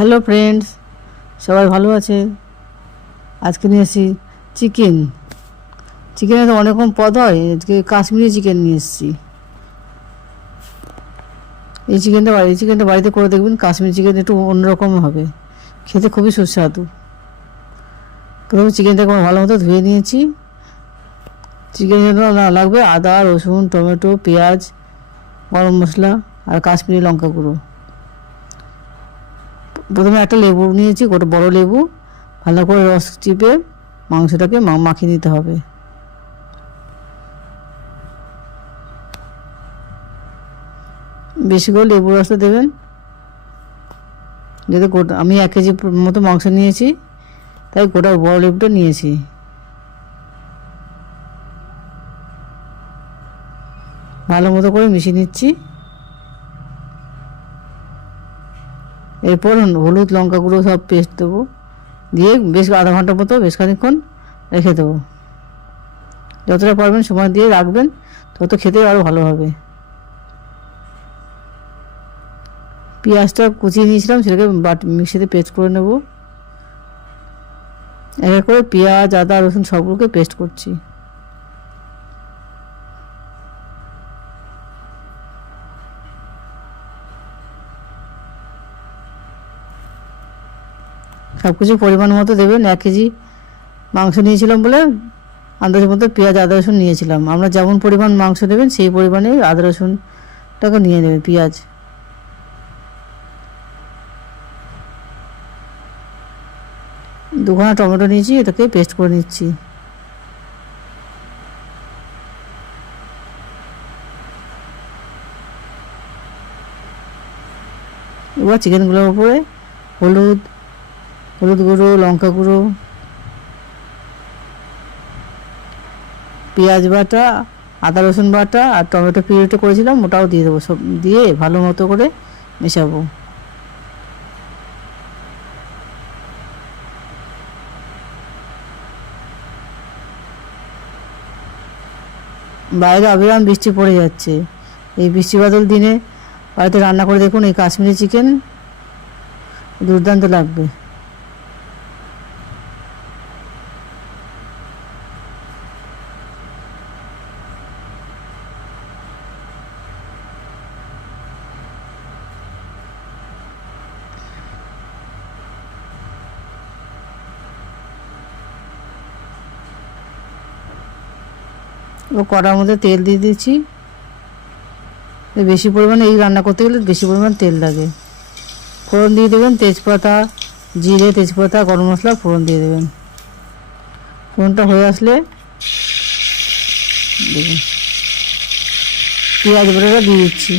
Hello friends, সবাই ভালো আছে? আজকে নিয়ে এসেছি চিকেন। চিকেনের তো অনেক রকম পদ হয়, আজকে কাশ্মীরি চিকেন নিয়ে এসেছি। এই চিকেনটা বাড়িতে করে দেখবেন। কাশ্মীরি চিকেন একটু অন্যরকম হবে, খেতে খুবই সুস্বাদু। প্রথমে চিকেনটাকে ভালো মতো ধুয়ে নিয়েছি। চিকেনের জন্য লাগবে আদা, রসুন, টমেটো, পেঁয়াজ, গরম মশলা আর কাশ্মীরি লঙ্কা গুঁড়ো। প্রথমে একটা লেবু নিয়েছি, গোটা বড় লেবু, ভালো করে রস চিপে মাংসটাকে মাখিয়ে নিতে হবে। বেশি করে লেবু রসটা দেবেন, যাতে গোটা, আমি 1 কেজি মতো মাংস নিয়েছি, তাই গোটা বড় লেবুটা নিয়েছি। ভালো মতো করে মিশিয়ে নিচ্ছি। এরপর হলুদ, লঙ্কা গুঁড়ো সব পেস্ট দেবো, দিয়ে বেশ আধা ঘন্টার মতো বেশ খানিকক্ষণ রেখে দেবো। যতটা পারবেন সময় দিয়ে রাখবেন, তত খেতে আরও ভালো হবে। পেঁয়াজটা কুচিয়ে নিয়েছিলাম, সেটাকে মিক্সিতে পেস্ট করে নেব। এক এক করে পেঁয়াজ, আদা, রসুন সবগুলোকে পেস্ট করছি। সব কিছু পরিমাণ মতো দেবেন। 1 কেজি মাংস নিয়েছিলাম বলে আন্দাজ মতো পেঁয়াজ, আদা, রসুন নিয়েছিলাম। আমরা যেমন পরিমাণ মাংস নেবেন সেই পরিমাণে আদা রসুনটাকে নিয়ে নেবেন। পেঁয়াজ, 2 খানা টমেটো নিয়েছি, এটাকে পেস্ট করে নিচ্ছি। এবার চিকেনগুলোর উপরে হলুদ গুঁড়ো, লঙ্কা গুঁড়ো, পেঁয়াজ বাটা, আদা রসুন বাটা আর টমেটো পিউরিটা করেছিলাম ওটাও দিয়ে দেবো। সব দিয়ে ভালো মতো করে মেশাবো। বাইরে অবিরাম বৃষ্টি পড়ে যাচ্ছে। এই বৃষ্টি বাদল দিনে বাড়িতে রান্না করে দেখুন, এই কাশ্মীরি চিকেন দুর্দান্ত লাগবে। ও কড়ার মধ্যে তেল দিয়ে দিচ্ছি। বেশি পরিমাণে এই রান্না করতে গেলে বেশি পরিমাণ তেল লাগে। ফোড়ন দিয়ে দেবেন তেজপাতা, জিরে, তেজপাতা, গরম মশলা ফোড়ন দিয়ে দেবেন। ফোড়নটা হয়ে আসলে দেখুন পেঁয়াজ বাটাটা দিয়ে দিচ্ছি।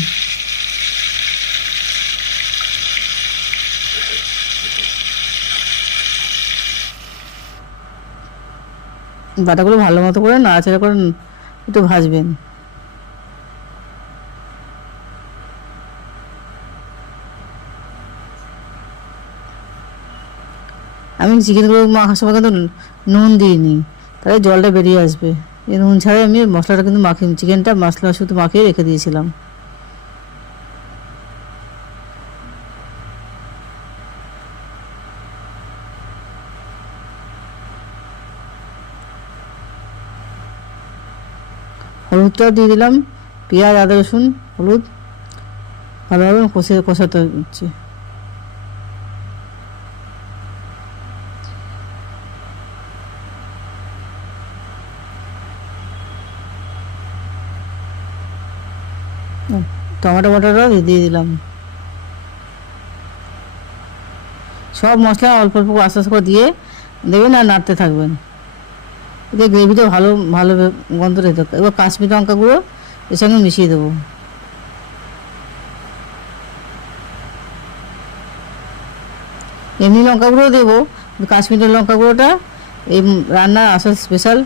বাটাগুলো ভালো মতো করে নাড়াচাড়া করে একটু ভাজবেন। আমি চিকেনগুলো মাখার সময় কিন্তু নুন দিইনি, তাহলে জলটা বেরিয়ে আসবে। এই নুন ছাড়াই আমি মশলাটা কিন্তু চিকেনটা মশলা শুধু মাখিয়ে রেখে দিয়েছিলাম। হলুদটা দিয়ে দিলাম, পেঁয়াজ, আদা, রসুন, হলুদ ভালোভাবে কষাতে হচ্ছে। টমেটো বাটাটাও দিয়ে দিলাম। সব মশলা অল্প অল্প আস্তে আস্তে করে দিয়ে দেবেন আর নাড়তে থাকবেন। এতে গ্রেভিটা ভালো ভালো গন্ধ রেখে। এবার কাশ্মীরি লঙ্কা গুঁড়ো এর সঙ্গে মিশিয়ে দেবো। এমনি লঙ্কা গুঁড়ো দেবো, কাশ্মীরি লঙ্কা গুঁড়োটা এই রান্নার আসল স্পেশাল।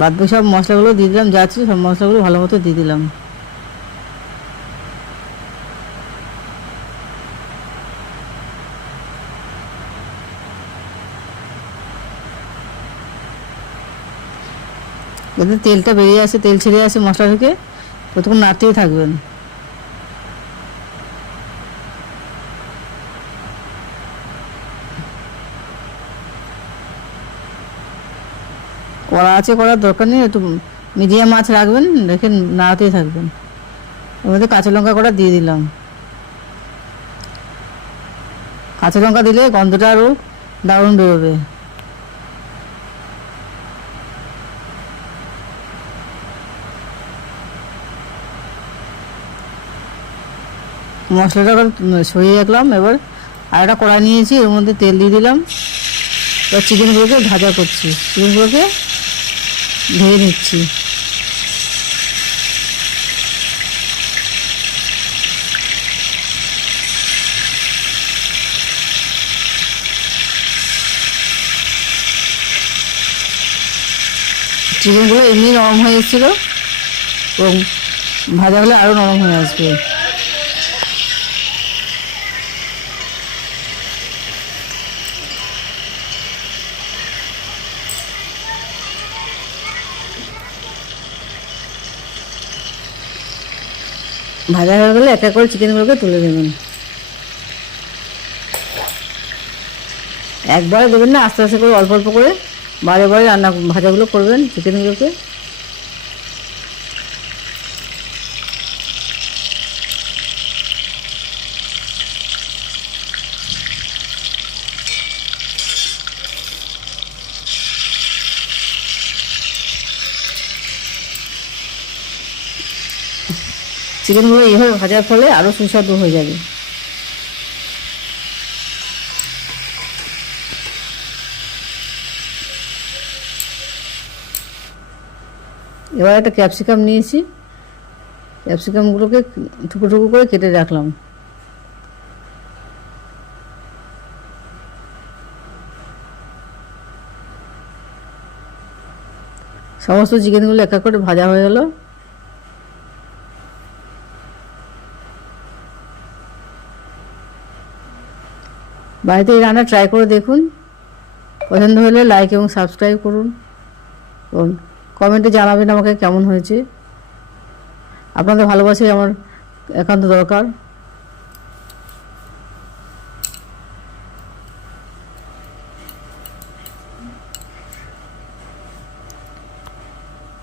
বাদ বাকি সব মশলাগুলো দিয়ে দিলাম, যা ছিল সব মশলাগুলো ভালো মতো দিয়ে দিলাম। যাতে তেলটা বেরিয়ে আসে, তেল ছেড়ে আসে মশলা থেকে, ততক্ষণ নাড়তেই থাকবেন। কড়া আছে, করার দরকার নেই, একটু মিডিয়াম আঁচ রাখবেন, রেখে নাড়াতেই থাকবেন। ওর মধ্যে কাঁচা লঙ্কা কটা দিয়ে দিলাম। কাঁচা লঙ্কা দিলে গন্ধটা আরও দারুণ বেরোবে। মশলাটা সরিয়ে রাখলাম। এবার আর একটা কড়াই নিয়েছি, এর মধ্যে তেল দিয়ে দিলাম। এবার চিকেনগুলোকে ভাজা করছি, চিকেনগুলোকে ভেজে নিচ্ছি। চিকেনগুলো এমনি নরম হয়ে এসেছিলো, এবং ভাজা হলে আরও নরম হয়ে আসবে। ভাজা হয়ে গেলে এক এক করে চিকেনগুলোকে তুলে দেবেন। একবারে দেবেন না, আস্তে আস্তে করে অল্প অল্প করে বারে বারে রান্না ভাজাগুলো করবেন চিকেনগুলোকে। চিকেনগুলো এইভাবে ভাজার ফলে আরও সুস্বাদু হয়ে যাবে। এবার একটা ক্যাপসিকাম নিয়েছি, ক্যাপসিকামগুলোকে টুকরো টুকরো করে কেটে রাখলাম। সমস্ত চিকেনগুলো এক এক করে ভাজা হয়ে গেল। বাড়িতে এই রান্না ট্রাই করে দেখুন, পছন্দ হলে লাইক এবং সাবস্ক্রাইব করুন, এবং কমেন্টে জানাবেন আমাকে কেমন হয়েছে। আপনাদের ভালোবাসাই আমার একান্ত দরকার।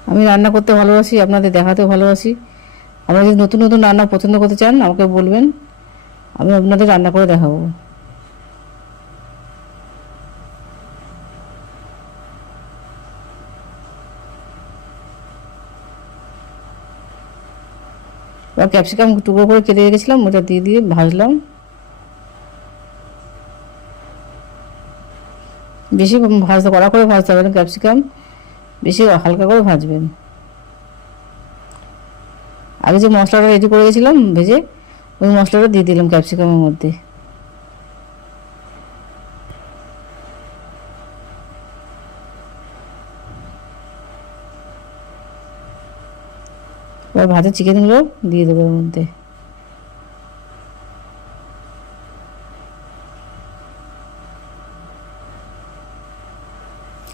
আমি রান্না করতে ভালোবাসি, আপনাদের দেখাতেও ভালোবাসি। আপনারা যদি নতুন নতুন রান্না পছন্দ করতে চান আমাকে বলবেন, আমি আপনাদের রান্না করে দেখাবো। এবার ক্যাপসিকাম টুকরো করে কেটে রেখেছিলাম, ওটা দিয়ে দিয়ে ভাজলাম। বেশি ভাজতে, কড়া করে ভাজতে হবে না ক্যাপসিকাম, বেশি হালকা করে ভাজবেন। আগে যে মশলাটা রেডি করে গেছিলাম ভেজে, ওই মশলাটা দিয়ে দিলাম ক্যাপসিকামের মধ্যে। এবার ভাজা চিকেনগুলো দিয়ে দেবো এর মধ্যে।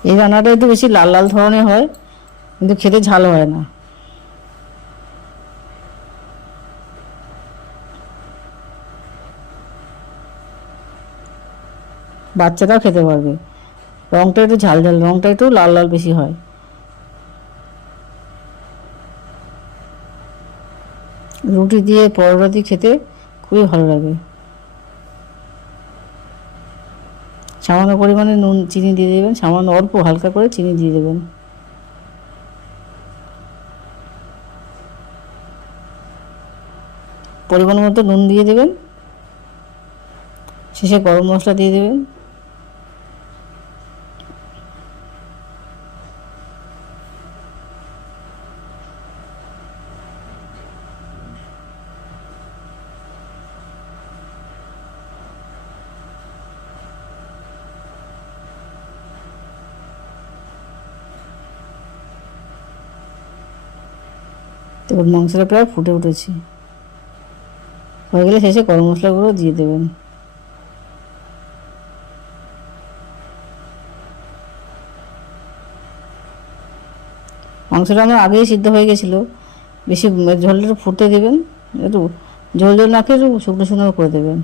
এই রান্নাটা একটু বেশি লাল লাল ধরনের হয়, কিন্তু খেতে ঝাল হয় না। বাচ্চারাও খেতে পারবে। রঙটা একটু ঝাল ঝাল, রঙটা একটু লাল লাল বেশি হয়। রুটি দিয়ে, পরোটা দিয়ে খেতে খুবই ভালো লাগে। সামান্য পরিমাণে নুন চিনি দিয়ে দেবেন, সামান্য অল্প হালকা করে চিনি দিয়ে দেবেন। পরিমাণ মতো নুন দিয়ে দেবেন। শেষে গরম মশলা দিয়ে দেবেন। তারপর মাংসটা প্রায় ফুটে উঠেছে, হয়ে গেলে শেষে গরম মশলাগুলো দিয়ে দেবেন। মাংসটা আমার আগেই সিদ্ধ হয়ে গেছিলো, বেশি ঝোলটা একটু ফুটতে দেবেন, একটু ঝোল ঝোল না খেয়ে একটু শুকনো শুকনো করে দেবেন।